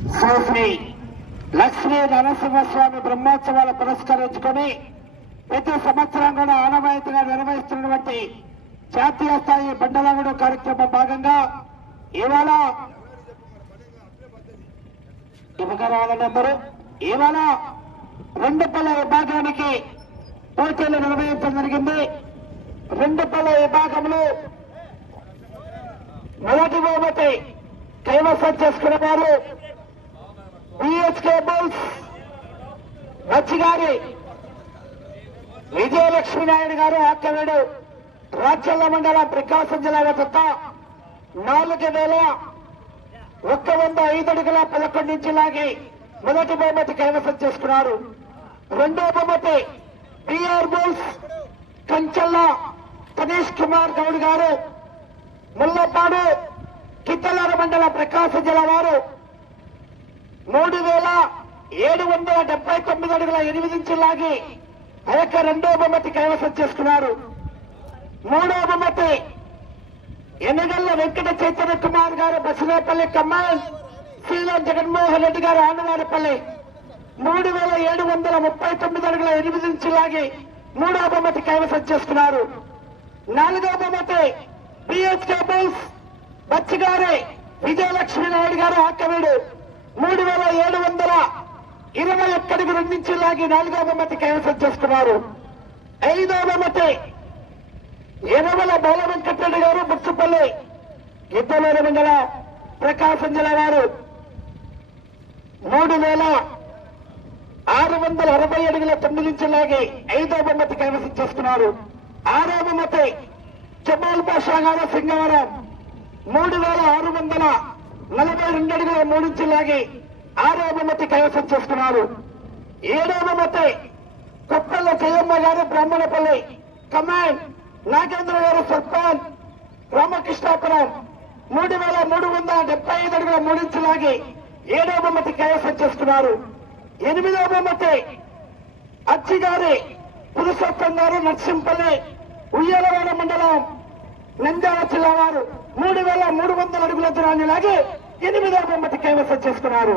శ్రీ లక్ష్మీ నరసింహస్వామి బ్రహ్మోత్సవాలు పురస్కరించుకొని ప్రతి సంవత్సరం కూడా ఆనవాయితీగా నిర్వహిస్తున్నటువంటి జాతీయ స్థాయి బండలగూడు కార్యక్రమం భాగంగా ఇవాళ ఇవాళ రెండుపల్ల విభాగానికి పోటీలు నిర్వహించడం జరిగింది. రెండుపల్ల విభాగంలో మొదటి బహుమతి కైవసం చేసుకున్న వారు బిహెచ్కే బుల్స్ మచ్చిగారి విజయలక్ష్మీ నాయుడు గారు ఆక్కవేడు రాచల్ల మండలం ప్రకాశం జిల్లా వద్ద 4105 అడుగుల 11 ఇంచు లాగి మొదటి బహుమతి కైవసం చేసుకున్నారు. రెండో బహుమతి బిఆర్ బుల్స్ కంచల్ల తనీష్ కుమార్ గౌడ్ గారు ముల్లపాడు కిత్తలార మండలం ప్రకాశం జిల్లా వారు 3779 అడుగుల 8 ఇంచు లాగి ఆ యొక్క రెండో బహుమతి కైవసం చేసుకున్నారు. మూడో బహుమతి ఎన్నిగల్ల వెంకట చైతన్య కుమార్ గారు బసిరేపల్లి కమాండ్ శ్రీరామ్ జగన్మోహన్ రెడ్డి గారు ఆనవారిపల్లి 3739 అడుగుల 8 ఇంచు లాగి మూడో బహుమతి కైవసం చేసుకున్నారు. నాలుగో బహుమతి బిహెచ్కే బుల్స్ బచ్చిగారి విజయలక్ష్మీ నాయుడు గారు ఆక్కవీడు 3721 అడుగుల 2 ఇంచు లాగి నాలుగో బహుమతి కైవసం చేసుకున్నారు. ఐదో బహుమతి ఎనమల బాల వెంకటరెడ్డి గారు బుచ్చుపల్లి గిద్దలూరు మండల ప్రకాశం జిల్లా వారు 3660 అడుగుల 9 ఇంచు లాగి ఐదో బహుమతి కైవసం చేసుకున్నారు. ఆరో బహుమతి జమాల్ బాషా గారు సింగవరం 3642 అడుగుల 3 ఇంచు లాగి ఆరో బహుమతి కైవసం చేసుకున్నారు. ఏడో బహుమతి కొప్పల్ల జయమ్మ గారు బ్రాహ్మణపల్లి కమాండ్ నాగేంద్ర గారు సర్పంచ్ రామకృష్ణాపురం 3375 అడుగుల 3 ఇంచు లాగి ఏడో బహుమతి కైవసం చేసుకున్నారు. ఎనిమిదో బహుమతి అచ్చిగారి పురుషోత్తం గారు నర్సింపల్లి ఉయ్యాలవాడ మండలం నంద్యాల జిల్లా వారు 3300 అడుగుల దూరాన్ని లాగి ఎనిమిదో బహుమతి కైవసం చేసుకున్నారు.